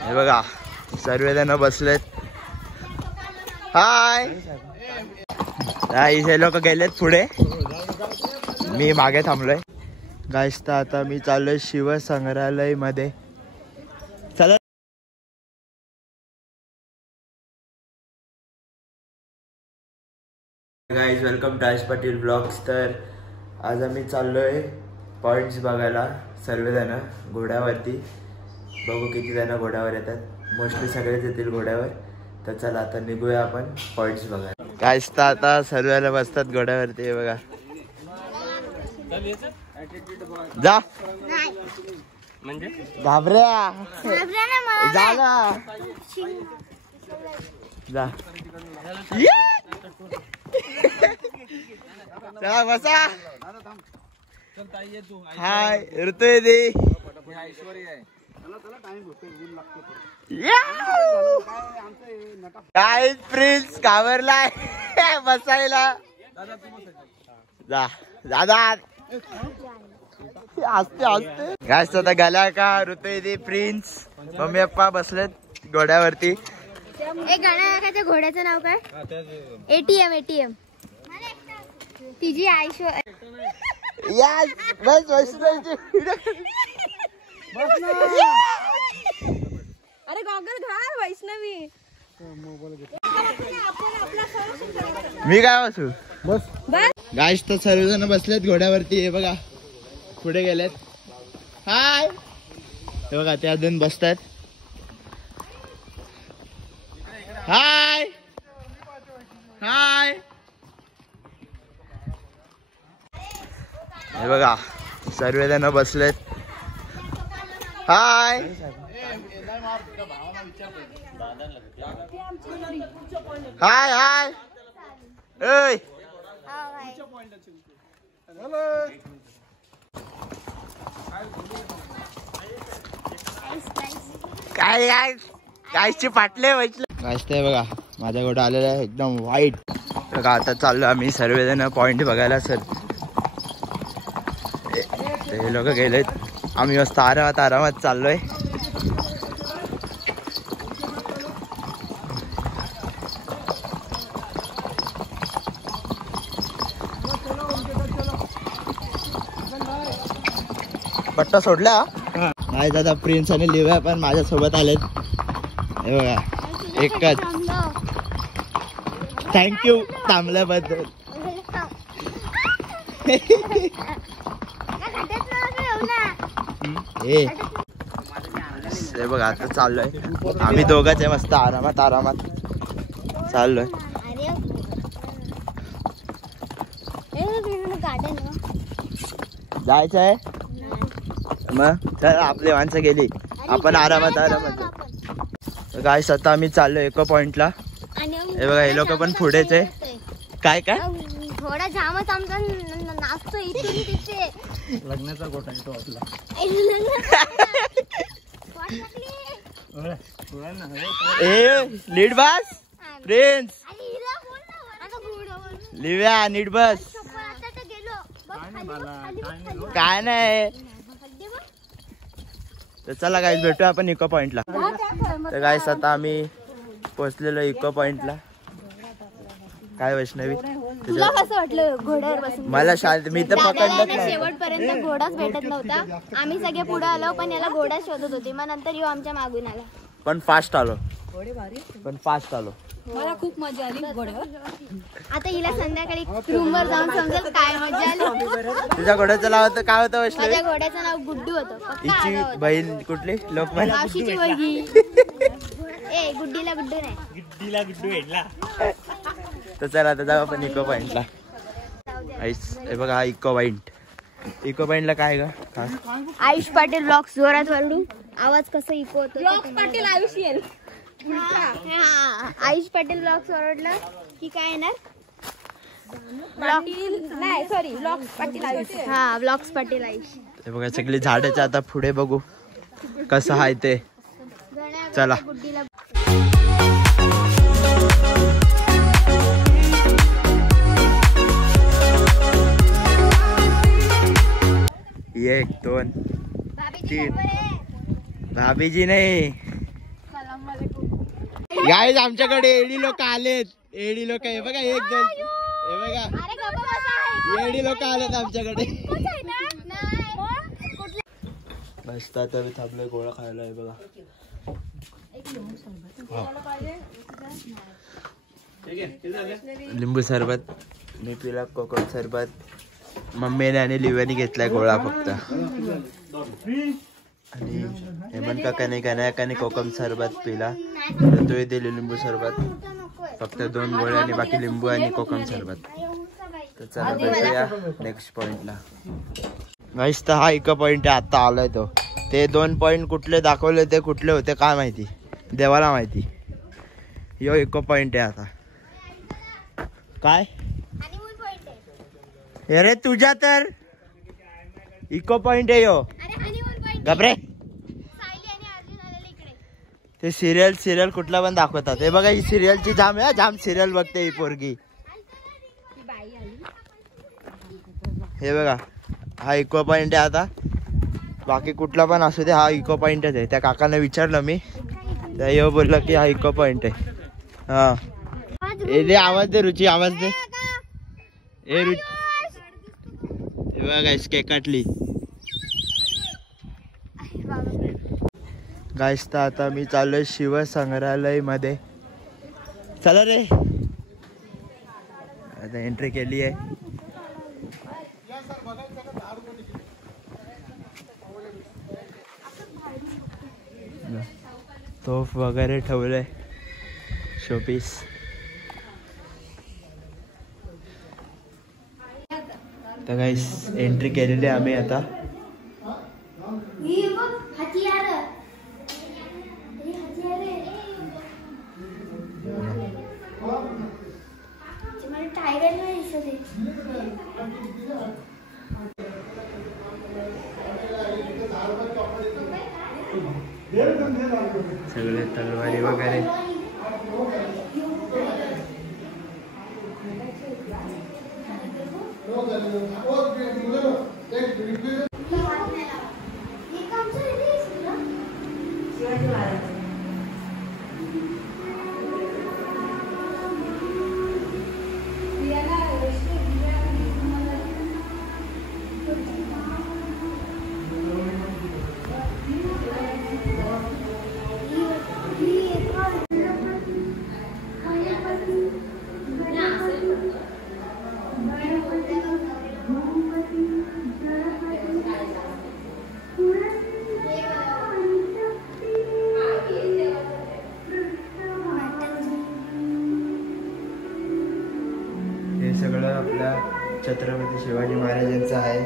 हे बघा सर्वजण बसलेत. हाय हे लोक गेलेत पुढे, मी मागे थांबलोय. गाईस तर आता मी चाललोय शिवसंग्रहालय मध्ये. चला guys, welcome to Ayush Patil vlogs. तर आज आम्ही चाललोय पॉइंट्स बघायला. सर्वजण घोड्यावरती, बघू किती जण घोड्यावर येतात. मोस्टली सगळेच येतील घोड्यावर. तर चला आता निघूया आपण पॉइंट्स बघायला. गाईज तर आता सर्वजण बसतात घोड्यावरती. हे बघा, जा म्हणजे घाबऱ्या जा जा. चला बसा. हाय ऋतू दे. काय प्रिन्स घाबरलाय बसायला. जा दादा असते असते. गाईस आता गेला का ऋतुदी, प्रिन्स, मम्मी पप्पा बसलेत घोड्यावरती. त्या घोड्याचं नाव काय? एटीएम. एटीएम तिची आयुष्य. अरे गॉगल घाल वैष्णवी. मी काय बसू बस. गाईस तर सर्वजण बसलेत घोड्यावरती. हे बघा पुढे गेलेत. हाय हे बघा ते अजून बसतात. हाय हाय. हे बघा सर्वजण बसलेत. हाय हाय हाय. ऐ काय काय गायचे पाटले बसले. गायचे बघा माझा घोडा आलेला आहे एकदम वाईट. बघा आता चाललो आम्ही सर्वजण पॉइंट बघायला. सर हे लोक गेलेत, आम्ही मस्त आरामात चाललोय. पट्टा सोडला नाही दादा. प्रिन्स आणि लिव्या पण माझ्या सोबत आलेत. हे बघा एकच. थँक्यू थांबल्याबद्दल. हे बघा आता चाललोय आम्ही दोघंच आहे, मस्त आरामात चाललोय. जायचं आहे मग चल. आपली माणसं गेली, आपण आरामात. गाईस आता आम्ही चाललो एका पॉइंटला. हे बघा हे लोक पण पुढेच आहे. काय काय थोडा जामच आमचा नाचतो इथे तिथे. लग्नाचा गोठा आहे तो आपला. ए नीट बस प्रिन्स. लिव्या नीट बस. काय नाही. तर चला गाईस भेटूया आपण इको पॉइंटला. तर गाईस आता आम्ही पोहोचलेलो इको पॉइंटला. काय वैष्णवी तुला कसं वाटलं घोड्यावर बसून? मला शांत, मी तर पकडलंच नाही. शेवटपर्यंत घोडाच भेटत नव्हता. आम्ही सगळे पुढे आलो पण याला घोडा शोधत होते. मग नंतर येऊ आमच्या मागून आला. पण फास्ट आलो. मला खूप मजा आली घोड्यावर. आता हिला संध्याकाळी रूम वर जाऊन समजेल काय मजा आली. तुझ्या घोड्याचं नाव होतं काय होतं वैष्णवी? माझ्या घोड्याचं नाव गुड्डू होतं. हिची बहीण कुठली? लोकमान. मावशीची मुलगी. ए गुड्डीला गुड्डू नाही. गुड्डीला गुड्डू भेटला. तर चला आता जाऊ आपण इको पॉइंटला. हे बघा हा इको पॉइंट. इको पॉइंटला काय का आयुष पाटील ब्लॉग्स. जोरात वरडू आवाज कसं इको होतो. ब्लॉग्स पाटील आयुष येईल. आयुष पाटील ब्लॉग्स ओरडला की काय येणार? नाही सॉरी ब्लॉग्स पाटील आयुष. हा ब्लॉग्स पाटील आयुष. हे बघा सगळी झाडाच्या आता पुढे बघू कसं आहे ते. चला एक दोन तीन. भाभी जी नहीं गाईज आमच्याकडे एडी लोक आलेत. एडी लोक हे बघा, एक दोन हे बघा, एडी लोक आलेत आमच्याकडे. मस्त आता मी थांबलोय गोळा खायला. आहे बघा लिंबू सरबत, मी पिला कोकम सरबत. मम्मीने आणि लिवानी घेतलाय गोळा फक्त. आणि हेमंत काकाने कनायकाने कोकम सरबत पिला. तोही दिले लिंबू सरबत. फक्त 2 गोळे आणि बाकी लिंबू आणि कोकम सरबत. तर चला भेटूया नेक्स्ट पॉइंटला. गाईस तर हा एक पॉइंट आहे, आता आलाय तो. ते 2 पॉइंट कुठले दाखवले ते कुठले होते काय माहिती, देवाला माहिती. यो एक पॉइंट आहे आता. काय अरे तुझ्या तर इको पॉइंट आहे यो. घाबरे ते सिरियल कुठला पण दाखवतात. हे बघा ही सिरियलची जाम सिरियल बघते ही पोरगी. हे बघा हा इको पॉइंट आहे आता. बाकी कुठला पण असू दे हा इको पॉइंटच आहे. त्या काकाने विचारलं मी, त्या यो बोलला की हा इको पॉइंट आहे. हा दे आवाज दे रुची, आवाज दे. ए रुची हे बघा केकाटली. गाईस तर आता मी चाललोय शिवसंग्रहालय मध्ये. चला रे, आता एंट्री केली आहे. तोफ वगैरे ठेवलंय शोपीस. तर गाईस एंट्री केलेली आम्ही आता. सगळे तलवारी वगैरे. हे सगळं आपल्या छत्रपती शिवाजी महाराजांचं आहे.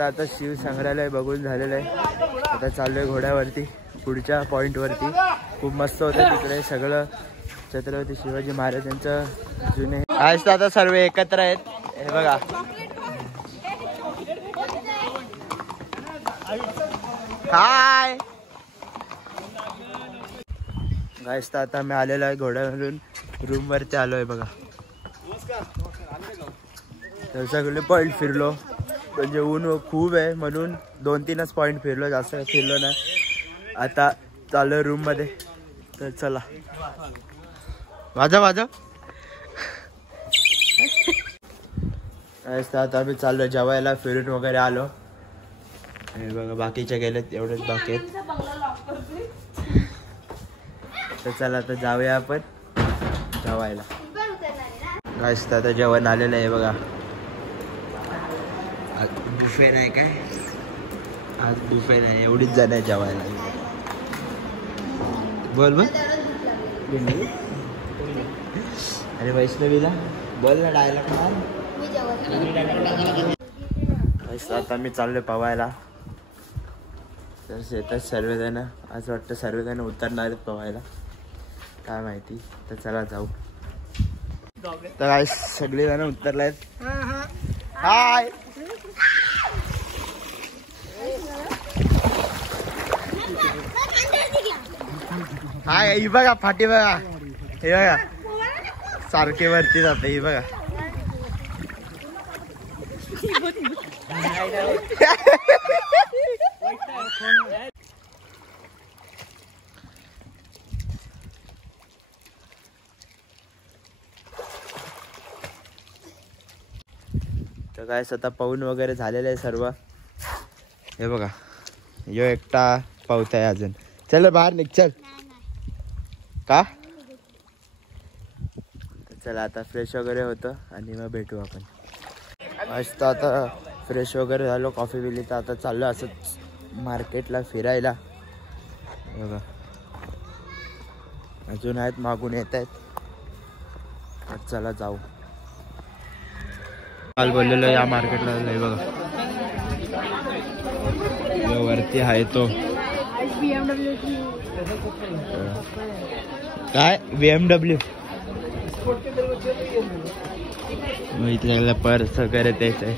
आता शिव संग्रहालय बघून झालेलं आहे. आता चाललोय घोड्यावरती पुढच्या पॉइंट वरती. खूप मस्त होतं तिकडे सगळं छत्रपती शिवाजी महाराजांचं जुने. आज आता सर्व एकत्र आहेत. हे बघा हाय गाईस. आता मी आलेलो आहे घोड्यावरून रूम वरती आलोय बघा. तर सगळे पॉइंट फिरलो म्हणजे ऊन खूप आहे म्हणून 2-3च पॉइंट फिरलो, जास्त फिरलो नाही. आता चाललोय रूम मध्ये. तर चला वाजव आता आम्ही चाललो जेवायला, फिरून वगैरे आलो. हे बघा बाकीचे गेलेत, एवढेच बाकी आहेत. तर चला आता जाऊया आपण जेवायला. गाईस आता जेवण आलेलं आहे बघा. आज बुफे नाही काय, आज बुफे नाही, एवढीच जण आहे जेवायला. बोल बोल. आणि वैष्णवीला बोल ना डायलॉग. आता मी चाललोय पवायला. तर शेतात सर्वजण, असं वाटतं सर्वजण उतरणार आहेत पवायला, काय माहिती. तर चला जाऊ. तर काय सगळे जण उतरलेत. हाय हाय. ही बघा फाटी बघा, हे बघा सारखे वरती जाते. ही बघा तर काय आता पाऊन वगैरे झालेलं आहे सर्व. हे बघा यो एकटा पाऊत आहे अजून. चल बाहेर निघ चल. का चला आता फ्रेश वगैरे होतं आणि मग भेटू आपण. मस्त आता फ्रेश वगैरे झालो, कॉफी पिली. तर आता चाललो असंच मार्केटला फिरायला. बघा अजून आहेत, मागून येत आहेत. चला जाऊ. काल बोललेलो या मार्केटला नाही बघा, वरती आहे तो काय BMW. इथल्या पर्स वगैरे तेच आहे.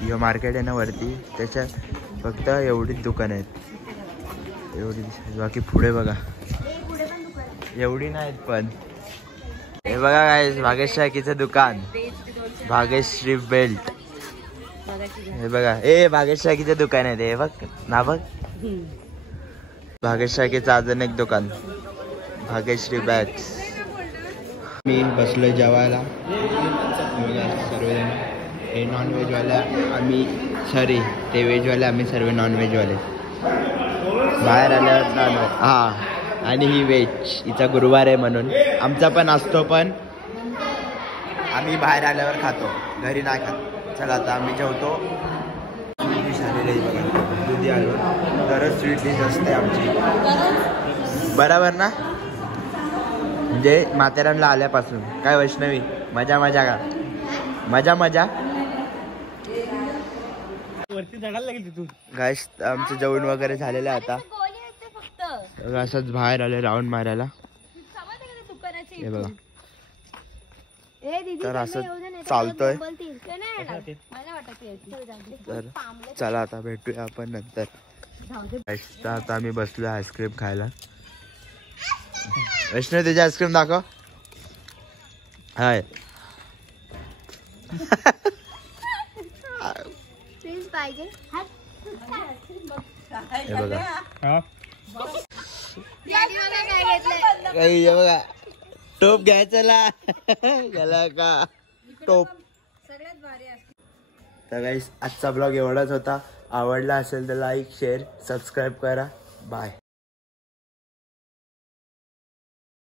हे मार्केट आहे ना वरती, त्याच्यात फक्त एवढीच दुकान आहेत, एवढी. बाकी पुढे बघा एवढी नाहीत. पण हे बघा काय भागेश शाकीचं दुकान, भाग्यश्री बेल्ट. हे बघा ए भाग्यश शाकीचं दुकान आहे ते बघ ना. बघ भाग्यश शाकीचं अजून एक दुकान, भाग्यश्री बॅग्स. मी बसलोय जेवायला. सर्वजण हे नॉनव्हेजवाले, आम्ही सॉरी ते व्हेजवाले, आम्ही सर्व नॉनव्हेजवाले. बाहेर आल्यावर नॉनव्हेज. हां आणि ही व्हेज. हिचा गुरुवार आहे म्हणून आमचा पण असतो, पण आम्ही बाहेर आल्यावर खातो, घरी नाही खात. चला आता आम्ही जेवतो. डिश आलेली बघा, दुधी आलो. दररोज स्वीट डिश असते आमची, बरोबर ना. म्हणजे माथेरानला आल्यापासून. काय वैष्णवी मजा मजा का मजा मजा. गाईस आमचं जेवण वगैरे झालेलं आहे आता. असंच बाहेर आले राऊंड मारायला. हे बघा तर असं चालतोय. तर चला आता भेटूया आपण नंतर. आता आम्ही बसलो आईस्क्रीम खायला. वैष्णव तुझी आईस्क्रीम दाखव. हाय पाहिजे. हे बघा काही बघा टोप घ्यायचा गेला का टोप. तर गाईस आजचा ब्लॉग एवढाच होता. आवडला असेल तर लाईक शेअर सबस्क्राईब करा. बाय.